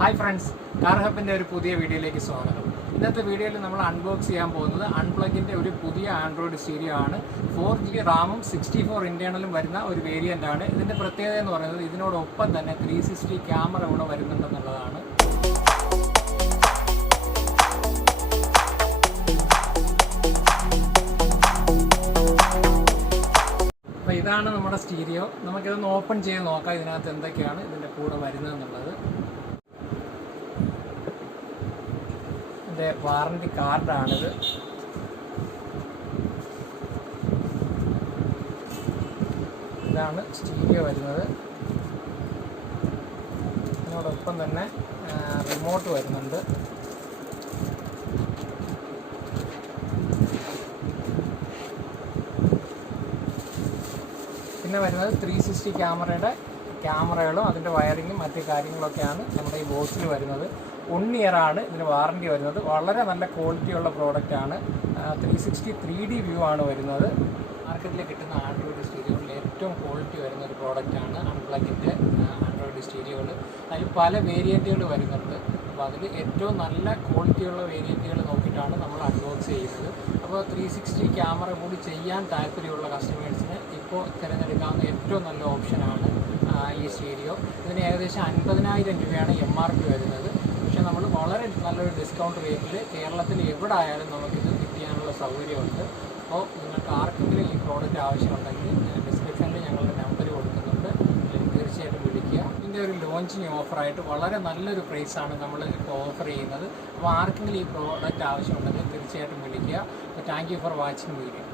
Hi friends, car ഹബിൻ്റെ ഒരു പുതിയ വീഡിയോയിലേക്ക് സ്വാഗതം. ഇന്നത്തെ വീഡിയോയിൽ നമ്മൾ അൺബോക്സ് ചെയ്യാൻ പോകുന്നത് അൺപ്ലഗിൻ്റെ ഒരു പുതിയ ആൻഡ്രോയിഡ് സ്റ്റീരിയോ ആണ്. 4GB റാമും 64 ഇൻറ്റേർണലും വരുന്ന ഒരു വേരിയൻ്റ് ആണ്. ഇതിൻ്റെ പ്രത്യേകത എന്ന് പറയുന്നത് ഇതിനോടൊപ്പം തന്നെ 360 ക്യാമറ കൂടെ വരുന്നുണ്ടെന്നുള്ളതാണ്. അപ്പോൾ ഇതാണ് നമ്മുടെ സ്റ്റീരിയോ. നമുക്കിതൊന്ന് ഓപ്പൺ ചെയ്ത് നോക്കാം ഇതിനകത്ത് എന്തൊക്കെയാണ് ഇതിൻ്റെ കൂടെ വരുന്നതെന്നുള്ളത്. ഇതിൻ്റെ വാറണ്ടി കാർഡാണിത്. ഇതാണ് സ്റ്റീരിയോ വരുന്നത്. ഇതിനോടൊപ്പം തന്നെ റിമോട്ട് വരുന്നുണ്ട്. പിന്നെ വരുന്നത് 360 ക്യാമറകളും അതിൻ്റെ വയറിങ്ങും മറ്റു കാര്യങ്ങളൊക്കെയാണ് നമ്മുടെ ഈ ബോക്സിൽ വരുന്നത്. 1 ഇയറാണ് ഇതിന് വാറണ്ടി വരുന്നത്. വളരെ നല്ല ക്വാളിറ്റിയുള്ള പ്രോഡക്റ്റാണ്. 360 3D വ്യൂ ആണ് വരുന്നത്. മാർക്കറ്റിൽ കിട്ടുന്ന ആൻഡ്രോയിഡ് സ്റ്റീരിയോകളിൽ ഏറ്റവും ക്വാളിറ്റി വരുന്ന ഒരു പ്രോഡക്റ്റാണ് അൺപ്ലഗിൻ്റെ ആൻഡ്രോയിഡ് സ്റ്റീരിയോകൾ. അതിൽ പല വേരിയൻറ്റുകൾ വരുന്നുണ്ട്. അപ്പോൾ അതിൽ ഏറ്റവും നല്ല ക്വാളിറ്റിയുള്ള വേരിയൻറ്റുകൾ നോക്കിയിട്ടാണ് നമ്മൾ അൺബോക്സ് ചെയ്യുന്നത്. അപ്പോൾ 360 ക്യാമറ കൂടി ചെയ്യാൻ താല്പര്യമുള്ള കസ്റ്റമേഴ്സിന് ഇപ്പോൾ തിരഞ്ഞെടുക്കാവുന്ന ഏറ്റവും നല്ല ഓപ്ഷനാണ് ഈ സ്റ്റീരിയോ. ഇതിന് ഏകദേശം 50,000 രൂപയാണ് MRP വരുന്നത്. പക്ഷേ നമ്മൾ വളരെ നല്ലൊരു ഡിസ്കൗണ്ട് റേറ്റിൽ കേരളത്തിൽ എവിടെ ആയാലും നമുക്കിത് കിട്ടാനുള്ള സൗകര്യമുണ്ട്. അപ്പോൾ നിങ്ങൾക്ക് ആർക്കെങ്കിലും ഈ പ്രോഡക്റ്റ് ആവശ്യമുണ്ടെങ്കിൽ ഡിസ്ക്രിപ്ഷനിൽ ഞങ്ങളുടെ നമ്പർ കൊടുക്കുന്നുണ്ട്. തീർച്ചയായിട്ടും വിളിക്കുക. ഇതിൻ്റെ ഒരു ലോഞ്ചിങ് ഓഫറായിട്ട് വളരെ നല്ലൊരു പ്രൈസാണ് നമ്മൾ ഇപ്പോൾ ഓഫർ ചെയ്യുന്നത്. അപ്പോൾ ആർക്കെങ്കിലും ഈ പ്രോഡക്റ്റ് ആവശ്യമുണ്ടെങ്കിൽ തീർച്ചയായിട്ടും വിളിക്കുക. അപ്പോൾ thank you for watching video.